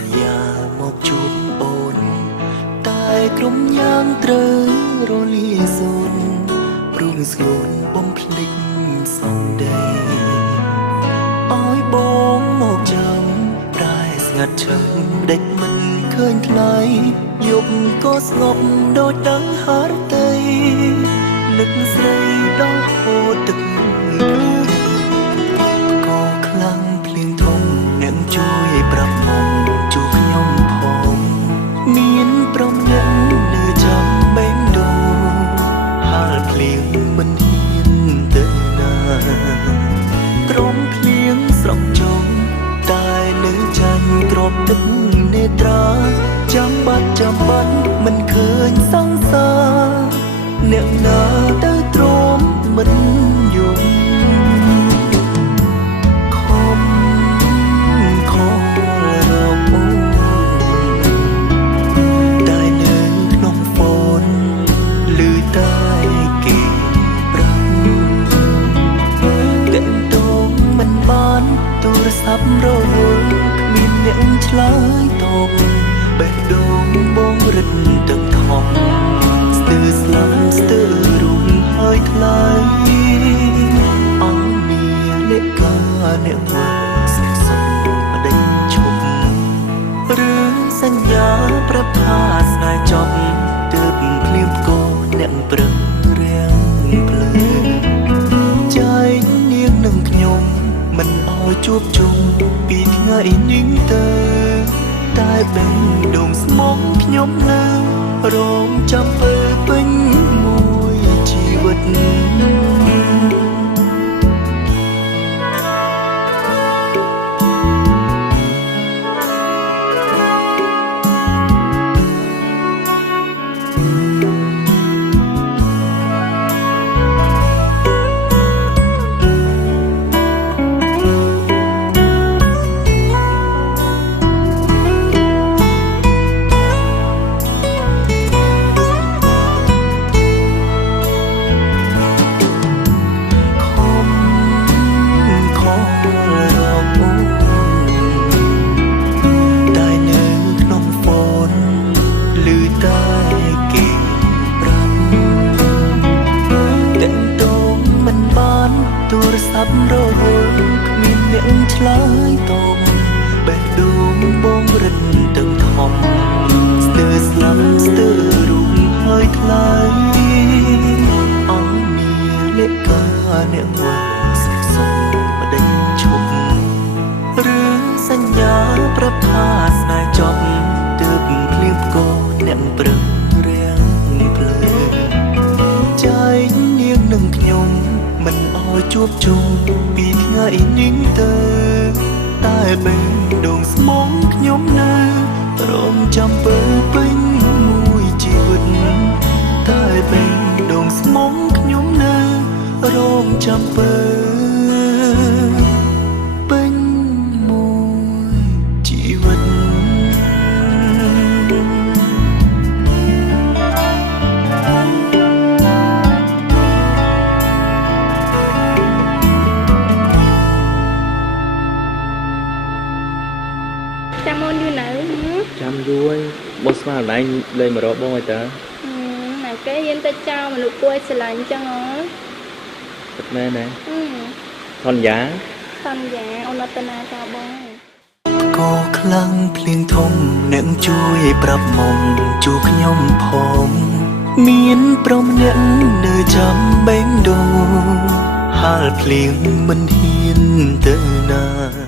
ន្យាមកជួបអូនតែក្រុមយ៉ាងត្រូវរលាសូនព្រោះស្គូនបំភ្លេចសំដីអើយបងមកចាំប្រែស្ងាត់ឈឹងដេចមិនឃើញថ្លៃយប់ក៏ស្ងប់ដូចដងហរតីនឹកស្រីដល់ហូរទឹកក៏ខ្លាំងភ្លៀងធំអ្នកជួយប្រាប់មកជួខ្ញុំផងមានព្រមអ្នកនៅចាំបេងដូងហាលភ្លៀងមិនហ៊ានទៅណាក្រុមភ្លៀងស្រង់ចុងតែនៅចាញ់ក្របទឹកនេត្រាចាំបាត់មិនឃើញសង្សារអ្នកណាទៅទ្រាំមិនយំខំខំរកអូនតែនៅក្នុងហ្វូនឮតែគេប្រាប់តែតងមិនបានទូរស័ព្ទរវល់គ្មានអ្នកឆ្លើយតបបេះដូងបងរឹតទឹកធំស្ទើរស្លាប់ស្ទើររុំហើយថ្លៃអង្គមានលេខកាអ្នកមើលសិកសុំបដិញឈប់ឬសញ្ញាប្រផាស្នេហ៍ចប់ទើបភ្លៀងកោអ្នកប្រឹងរាំងភ្លើចៃនាងនឹងខ្ញុំមិនអោយជួបជុំពីថ្ងៃនេះទៅតែបេះដូងស្មងខ្ញុំនៅរងចាំពេលពេញមួយជីវិតទូរស័ព្ទរវល់គ្មានអ្នកឆ្លើយតបបេះដូងបងរឹតទឹកធំស្ទើរស្លាប់ស្ទើររុំហើយថ្លៃអង្គមានលេខកាអ្នកមើលសិកសុំបដិញឈប់ឬសញ្ញាប្រផាស្នេហ៍ចប់ទើបភ្លៀងកោអ្នកប្រឹងរាំងភ្លើចៃនាងនឹងខ្ញុំមិនអោយជួបជុំពីថ្ងៃនេះទៅតែបេះដូងស្មងខ្ញុំនៅរងចាំពេលពេញមួយជីវិតតែបេះដូងស្មងខ្ញុំនៅរងចាំពេលពេញមួយជីវិតចាំអូនយូរនៅចាំយូរបងស្មានអនឡាញលេងមករកបងអីតាណាគេយើងទៅចោលមនុស្សគួរស្រឡាញ់ចឹងអូនពិតមែនណាសន្យាអូនអត់ទៅណាចោលបងក៏ខ្លាំងភ្លៀងធំអ្នកជួយប្រាប់មកជួខ្ញុំផងមានព្រមអ្នកនៅចាំបេងដូងហាលភ្លៀងមិនហ៊ានទៅណា